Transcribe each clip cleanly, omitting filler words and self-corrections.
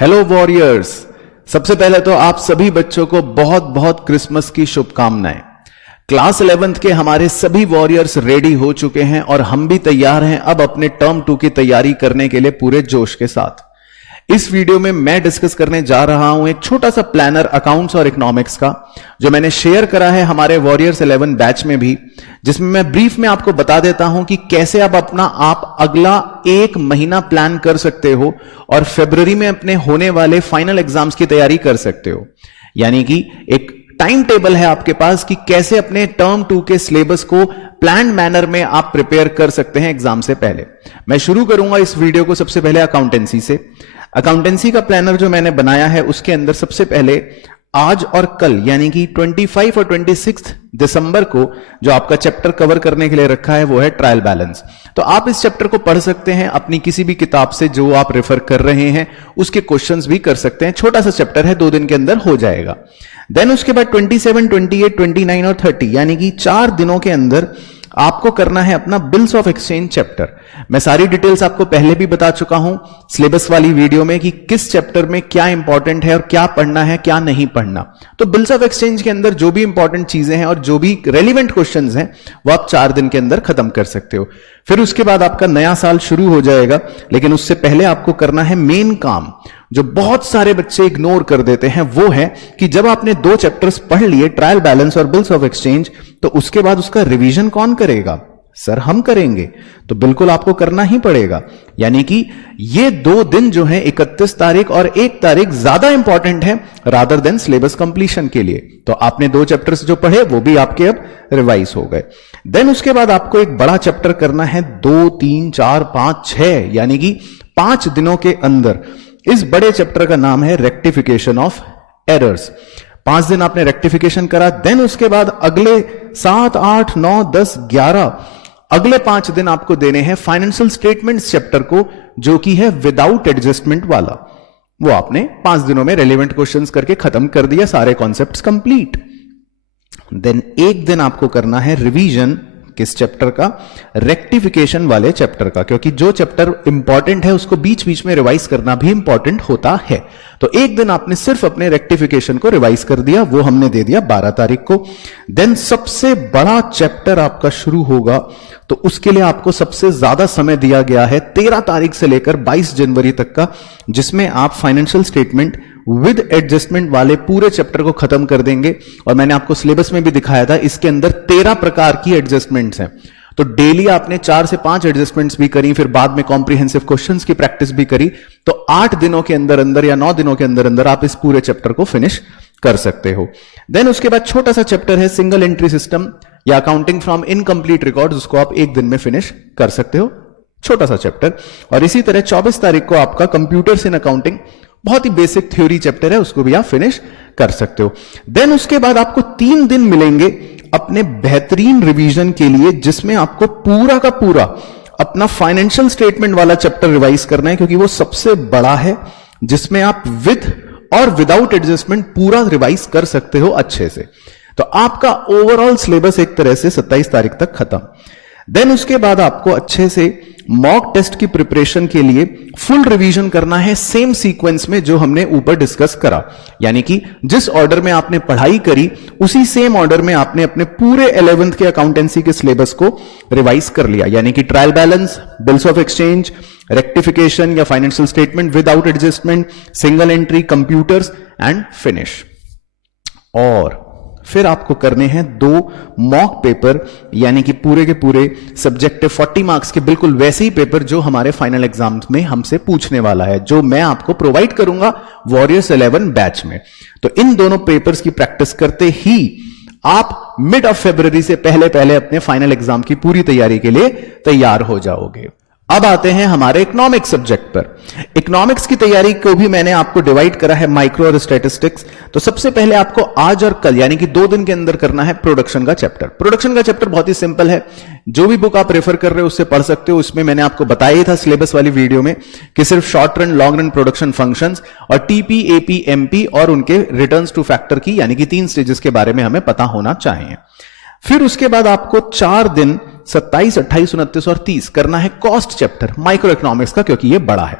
Hello warriors. सबसे पहले तो आप सभी बच्चों को बहुत बहुत क्रिसमस की शुभकामनाएं। क्लास 11th के हमारे सभी वॉरियर्स रेडी हो चुके हैं और हम भी तैयार हैं अब अपने टर्म 2 की तैयारी करने के लिए पूरे जोश के साथ। इस वीडियो में मैं डिस्कस करने जा रहा हूं एक छोटा सा प्लानर अकाउंट्स और इकोनॉमिक्स का, जो मैंने शेयर करा है हमारे वॉरियर्स 11 बैच में भी, जिसमें मैं ब्रीफ में आपको बता देता हूं कि कैसे आप अगला एक महीना प्लान कर सकते हो और फरवरी में अपने होने वाले फाइनल एग्जाम्स की तैयारी कर सकते हो। यानी कि एक टाइम टेबल है आपके पास कि कैसे अपने टर्म 2 के सिलेबस को प्लान मैनर में आप प्रिपेयर कर सकते हैं एग्जाम से पहले। मैं शुरू करूंगा इस वीडियो को सबसे पहले अकाउंटेंसी से। अकाउंटेंसी का प्लानर जो मैंने बनाया है उसके अंदर सबसे पहले आज और कल यानी कि 25 और 26 दिसंबर को जो आपका चैप्टर कवर करने के लिए रखा है वो है ट्रायल बैलेंस। तो आप इस चैप्टर को पढ़ सकते हैं अपनी किसी भी किताब से जो आप रेफर कर रहे हैं, उसके क्वेश्चंस भी कर सकते हैं। छोटा सा चैप्टर है, 2 दिन के अंदर हो जाएगा। देन उसके बाद 27, 28, 29 और 30 यानी कि 4 दिनों के अंदर आपको करना है अपना बिल्स ऑफ एक्सचेंज चैप्टर। मैं सारी डिटेल्स आपको पहले भी बता चुका हूं सिलेबस वाली वीडियो में कि किस चैप्टर में क्या इंपॉर्टेंट है और क्या पढ़ना है क्या नहीं पढ़ना। तो बिल्स ऑफ एक्सचेंज के अंदर जो भी इंपॉर्टेंट चीजें हैं और जो भी रेलिवेंट क्वेश्चंस हैं वो आप 4 दिन के अंदर खत्म कर सकते हो। फिर उसके बाद आपका नया साल शुरू हो जाएगा, लेकिन उससे पहले आपको करना है मेन काम जो बहुत सारे बच्चे इग्नोर कर देते हैं। वो है कि जब आपने 2 चैप्टर्स पढ़ लिए, ट्रायल बैलेंस और बिल्स ऑफ एक्सचेंज, तो उसके बाद उसका रिवीजन कौन करेगा? सर हम करेंगे। तो बिल्कुल आपको करना ही पड़ेगा। यानी कि ये 2 दिन जो है 31 तारीख और 1 तारीख ज्यादा इंपॉर्टेंट है रादर देन सिलेबस कंप्लीशन के लिए। तो आपने 2 चैप्टर्स जो पढ़े वो भी आपके अब रिवाइज हो गए। देन उसके बाद आपको एक बड़ा चैप्टर करना है 2, 3, 4, 5, 6 यानी कि 5 दिनों के अंदर। इस बड़े चैप्टर का नाम है रेक्टिफिकेशन ऑफ एरर्स। 5 दिन आपने रेक्टिफिकेशन करा। देन उसके बाद अगले 7, 8, 9, 10, 11 अगले 5 दिन आपको देने हैं फाइनेंशियल स्टेटमेंट्स चैप्टर को, जो कि है विदाउट एडजस्टमेंट वाला। वो आपने 5 दिनों में रेलेवेंट क्वेश्चंस करके खत्म कर दिया, सारे कॉन्सेप्ट्स कंप्लीट। देन 1 दिन आपको करना है रिवीजन किस चैप्टर का? रेक्टिफिकेशन वाले चैप्टर का, क्योंकि जो चैप्टर इंपॉर्टेंट है उसको बीच बीच में रिवाइज करना भी इंपॉर्टेंट होता है। तो 1 दिन आपने सिर्फ अपने रेक्टिफिकेशन को रिवाइज कर दिया, वो हमने दे दिया 12 तारीख को। देन सबसे बड़ा चैप्टर आपका शुरू होगा, तो उसके लिए आपको सबसे ज्यादा समय दिया गया है 13 तारीख से लेकर 22 जनवरी तक का, जिसमें आप फाइनेंशियल स्टेटमेंट विद एडजस्टमेंट वाले पूरे चैप्टर को खत्म कर देंगे। और मैंने आपको सिलेबस में भी दिखाया था, इसके अंदर 13 प्रकार की एडजस्टमेंट्स हैं। तो डेली आपने 4 से 5 एडजस्टमेंट्स भी करी, फिर बाद में कॉम्प्रिहेंसिव क्वेश्चंस की प्रैक्टिस भी करी। तो 8 दिनों के अंदर अंदर या 9 दिनों के अंदर अंदर आप इस पूरे चैप्टर को फिनिश कर सकते हो। देन उसके बाद छोटा सा चैप्टर है सिंगल एंट्री सिस्टम या अकाउंटिंग फ्रॉम इनकम्प्लीट रिकॉर्ड्स, उसको आप 1 दिन में फिनिश कर सकते हो, छोटा सा चैप्टर। और इसी तरह 24 तारीख को आपका कंप्यूटर्स इन अकाउंटिंग, बहुत ही बेसिक थ्योरी चैप्टर है, उसको भी आप फिनिश कर सकते हो। देन उसके बाद आपको 3 दिन मिलेंगे अपने बेहतरीन रिवीजन के लिए, जिसमें आपको पूरा का पूरा अपना फाइनेंशियल स्टेटमेंट वाला चैप्टर रिवाइज करना है, क्योंकि वो सबसे बड़ा है, जिसमें आप विद और विदाउट एडजस्टमेंट पूरा रिवाइज कर सकते हो अच्छे से। तो आपका ओवरऑल सिलेबस एक तरह से 27 तारीख तक खत्म। देन उसके बाद आपको अच्छे से मॉक टेस्ट की प्रिपरेशन के लिए फुल रिवीजन करना है, सेम सीक्वेंस में जो हमने ऊपर डिस्कस करा। यानी कि जिस ऑर्डर में आपने पढ़ाई करी उसी सेम ऑर्डर में आपने अपने पूरे 11th के अकाउंटेंसी के सिलेबस को रिवाइज कर लिया। यानी कि trial balance, bills of exchange, rectification या financial statement without adjustment, single entry, computers and finish. और फिर आपको करने हैं 2 मॉक पेपर, यानी कि पूरे के पूरे सब्जेक्टिव 40 मार्क्स के बिल्कुल वैसे ही पेपर जो हमारे फाइनल एग्जाम्स में हमसे पूछने वाला है, जो मैं आपको प्रोवाइड करूंगा वॉरियर्स 11 बैच में। तो इन दोनों पेपर्स की प्रैक्टिस करते ही आप मिड ऑफ फरवरी से पहले पहले अपने फाइनल एग्जाम की पूरी तैयारी के लिए तैयार हो जाओगे। अब आते हैं हमारे इकोनॉमिक्स सब्जेक्ट पर। इकोनॉमिक्स की तैयारी को भी मैंने आपको डिवाइड करा है माइक्रो और स्टैटिस्टिक्स। तो सबसे पहले आपको आज और कल यानी कि 2 दिन के अंदर करना है प्रोडक्शन का चैप्टर। प्रोडक्शन का चैप्टर बहुत ही सिंपल है, जो भी बुक आप रेफर कर रहे हो उससे पढ़ सकते हो। उसमें मैंने आपको बताया ही था सिलेबस वाली वीडियो में कि सिर्फ short run, long run production functions और टीपी, एपी, एमपी और उनके रिटर्न्स टू फैक्टर की यानी कि 3 स्टेजेस के बारे में हमें पता होना चाहिए। फिर उसके बाद आपको 4 दिन 27, 28, 29 और 30 करना है कॉस्ट चैप्टर माइक्रो इकोनॉमिक्स का, क्योंकि ये बड़ा है।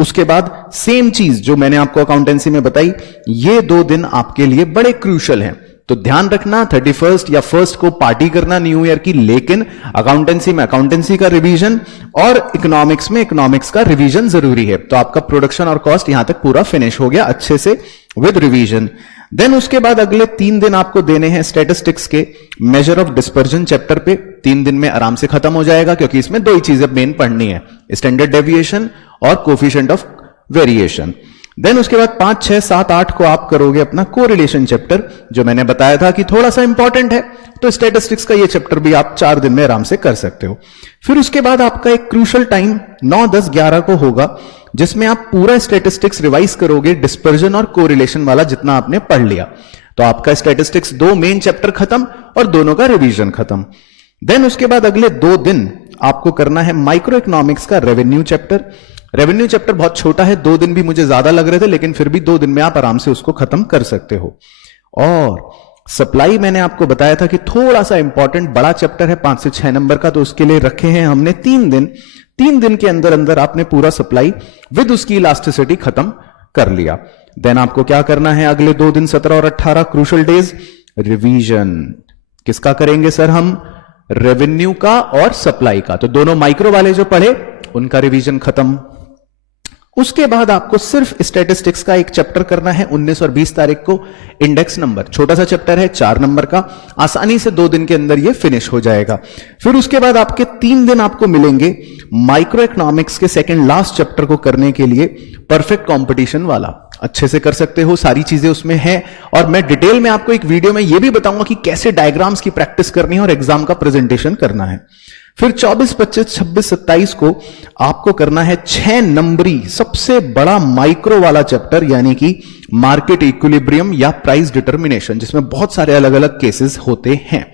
उसके बाद सेम चीज जो मैंने आपको अकाउंटेंसी में बताई, ये 2 दिन आपके लिए बड़े क्रूशल हैं। तो ध्यान रखना 31 या 1 को पार्टी करना न्यू ईयर की, लेकिन अकाउंटेंसी में अकाउंटेंसी का रिवीजन और इकोनॉमिक्स में इकोनॉमिक्स का रिवीजन जरूरी है। तो आपका प्रोडक्शन और कॉस्ट यहां तक पूरा फिनिश हो गया अच्छे से विद रिवीजन। देन उसके बाद अगले 3 दिन आपको देने हैं स्टैटिस्टिक्स के मेजर ऑफ डिस्पर्जन चैप्टर पे। 3 दिन में आराम से खत्म हो जाएगा, क्योंकि इसमें 2 ही चीजें मेन पढ़नी है, स्टैंडर्ड डेविएशन और कोफिशिएंट ऑफ वेरिएशन। देन उसके बाद 5, 6, 7, 8 को आप करोगे अपना कोरिलेशन चैप्टर, जो मैंने बताया था कि थोड़ा सा इंपॉर्टेंट है। तो स्टैटिस्टिक्स का ये चैप्टर भी आप 4 दिन में आराम से कर सकते हो। फिर उसके बाद आपका एक क्रूशल टाइम 9, 10, 11 को होगा, जिसमें आप पूरा स्टैटिस्टिक्स रिवाइज करोगे, डिस्पर्जन और कोरिलेशन वाला जितना आपने पढ़ लिया। तो आपका स्टैटिस्टिक्स 2 मेन चैप्टर खत्म और दोनों का रिवीजन खत्म। देन उसके बाद अगले 2 दिन आपको करना है माइक्रो इकोनॉमिक्स का रेवेन्यू चैप्टर। रेवेन्यू चैप्टर बहुत छोटा है, 2 दिन भी मुझे ज्यादा लग रहे थे, लेकिन फिर भी 2 दिन में आप आराम से उसको खत्म कर सकते हो। और सप्लाई मैंने आपको बताया था कि थोड़ा सा इंपॉर्टेंट बड़ा चैप्टर है, 5 से 6 नंबर का, तो उसके लिए रखे हैं हमने 3 दिन। 3 दिन के अंदर अंदर आपने पूरा सप्लाई विद उसकी इलास्टिसिटी खत्म कर लिया। देन आपको क्या करना है अगले 2 दिन 17 और 18 क्रूशल डेज, रिवीजन। किसका करेंगे सर हम? रेवेन्यू का और सप्लाई का। तो दोनों माइक्रो वाले जो पढ़े उनका रिवीजन खत्म। उसके बाद आपको सिर्फ स्टैटिस्टिक्स का एक चैप्टर करना है 19 और 20 तारीख को, इंडेक्स नंबर। छोटा सा चैप्टर है, 4 नंबर का, आसानी से 2 दिन के अंदर ये फिनिश हो जाएगा। फिर उसके बाद आपके 3 दिन आपको मिलेंगे माइक्रो इकोनॉमिक्स के सेकंड लास्ट चैप्टर को करने के लिए, परफेक्ट कंपटीशन वाला। अच्छे से कर सकते हो, सारी चीजें उसमें है। और मैं डिटेल में आपको एक वीडियो में यह भी बताऊंगा कि कैसे डायग्राम्स की प्रैक्टिस करनी है और एग्जाम का प्रेजेंटेशन करना है। फिर 24, 25, 26, 27 को आपको करना है 6 नंबरी सबसे बड़ा माइक्रो वाला चैप्टर, यानी कि मार्केट इक्विलिब्रियम या प्राइस डिटर्मिनेशन, जिसमें बहुत सारे अलग अलग केसेस होते हैं।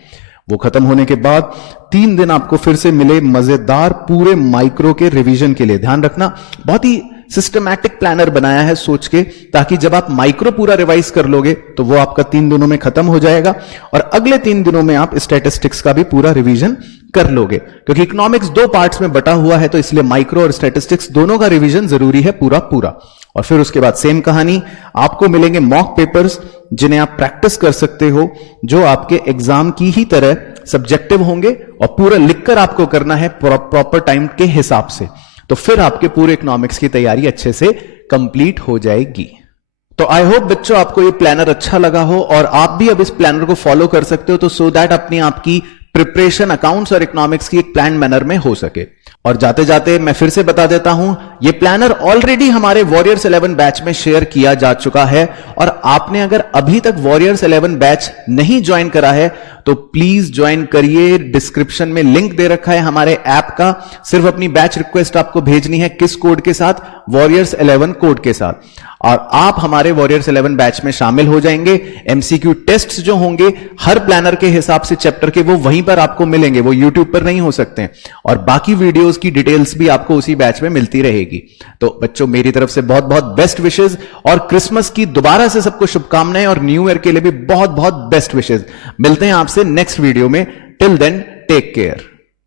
वो खत्म होने के बाद 3 दिन आपको फिर से मिले मजेदार पूरे माइक्रो के रिवीजन के लिए। ध्यान रखना, बहुत ही सिस्टमैटिक प्लानर बनाया है सोच के, ताकि जब आप माइक्रो पूरा रिवाइज कर लोगे तो वो आपका 3 दिनों में खत्म हो जाएगा और अगले 3 दिनों में आप स्टैटिस्टिक्स का भी पूरा रिवीजन कर लोगे। क्योंकि इकोनॉमिक्स 2 पार्ट्स में बटा हुआ है, तो इसलिए माइक्रो और स्टैटिस्टिक्स दोनों का रिवीजन जरूरी है पूरा पूरा। और फिर उसके बाद सेम कहानी, आपको मिलेंगे मॉक पेपर्स जिन्हें आप प्रैक्टिस कर सकते हो, जो आपके एग्जाम की ही तरह सब्जेक्टिव होंगे और पूरा लिखकर आपको करना है प्रॉपर टाइम के हिसाब से। तो फिर आपके पूरे इकोनॉमिक्स की तैयारी अच्छे से कंप्लीट हो जाएगी। तो आई होप बच्चों आपको ये प्लानर अच्छा लगा हो और आप भी अब इस प्लानर को फॉलो कर सकते हो, तो सो दैट अपनी आपकी प्रिपरेशन अकाउंट्स और इकोनॉमिक्स की एक प्लान मैनर में हो सके। और जाते जाते मैं फिर से बता देता हूं, ये प्लानर ऑलरेडी हमारे वॉरियर्स 11 बैच में शेयर किया जा चुका है। और आपने अगर अभी तक वॉरियर्स 11 बैच नहीं ज्वाइन करा है तो प्लीज ज्वाइन करिए। डिस्क्रिप्शन में लिंक दे रखा है हमारे ऐप का। सिर्फ अपनी बैच रिक्वेस्ट आपको भेजनी है, किस कोड के साथ? वॉरियर्स 11 कोड के साथ, और आप हमारे वॉरियर्स 11 बैच में शामिल हो जाएंगे। एमसीक्यू टेस्ट्स जो होंगे हर प्लानर के हिसाब से चैप्टर के, वो वहीं पर आपको मिलेंगे, वो यूट्यूब पर नहीं हो सकते। और बाकी वीडियोस की डिटेल्स भी आपको उसी बैच में मिलती रहेगी। तो बच्चों मेरी तरफ से बहुत बहुत बेस्ट विशेज, और क्रिसमस की दोबारा से सबको शुभकामनाएं, और न्यू ईयर के लिए भी बहुत बहुत बेस्ट विशेज। मिलते हैं आपसे नेक्स्ट वीडियो में। Till then take care.